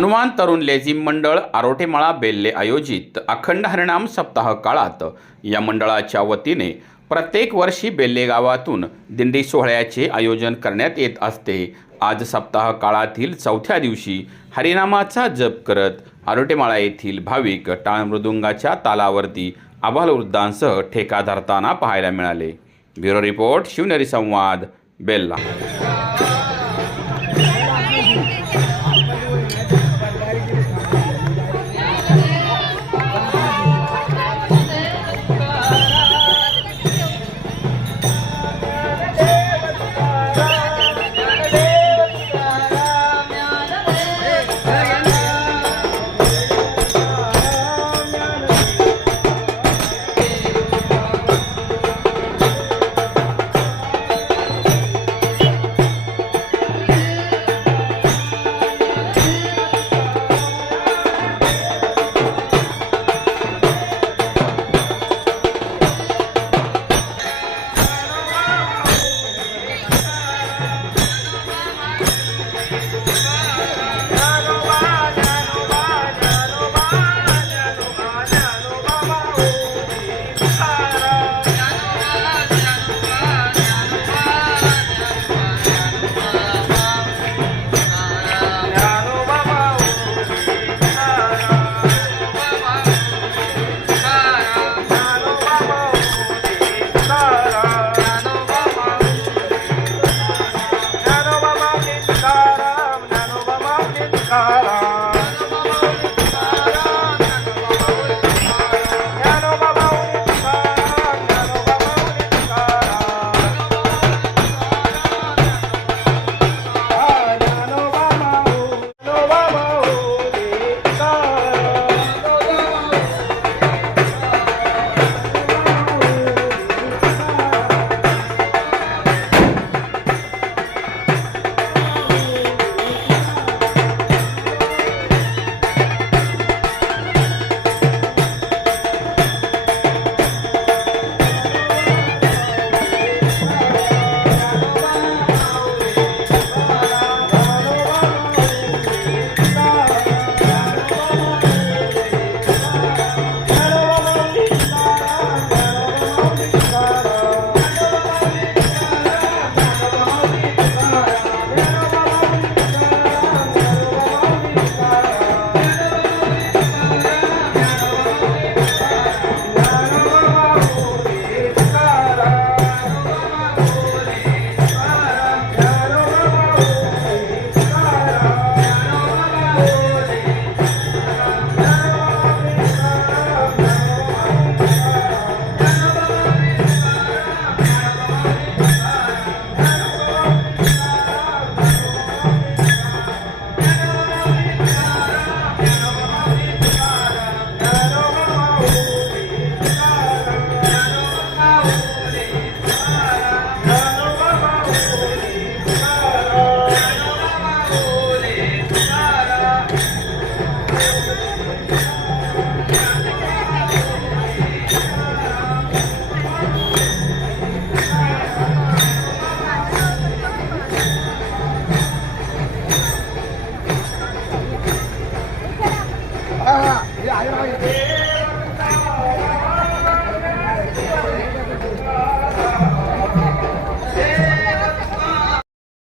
हनुमान तरुण लेझिम मंडळ आरोटेमाळा बेल्ले आयोजित अखंड हरिणाम सप्ताह काळात या मंडळाच्या वतीने प्रत्येक वर्षी बेल्ले गावातून दिंडी सोहळ्याचे आयोजन करण्यात येत असते. आज सप्ताह काळातील चौथ्या दिवशी हरिनामाचा जप करत आरोटेमाळा येथील भाविक टाळमृदुंगाच्या तालावरती आभालवृद्धांसह ठेका धरताना पाहायला मिळाले. ब्युरो रिपोर्ट शिवनेरी संवाद बेल्ला.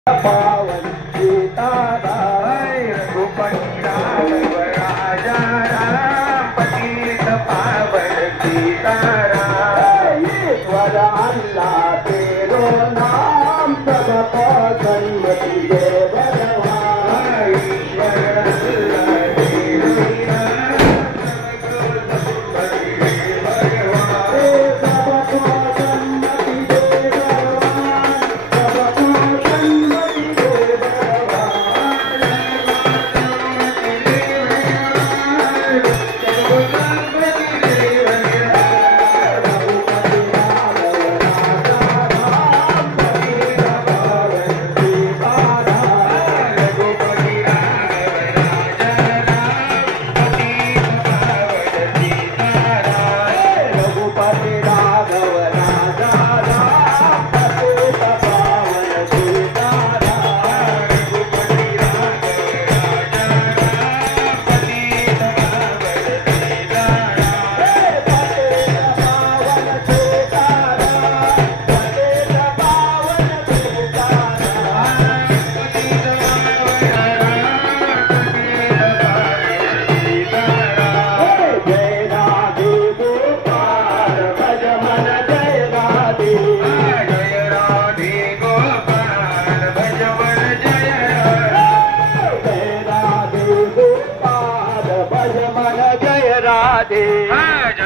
Power, guitar, I'm a good. Radhe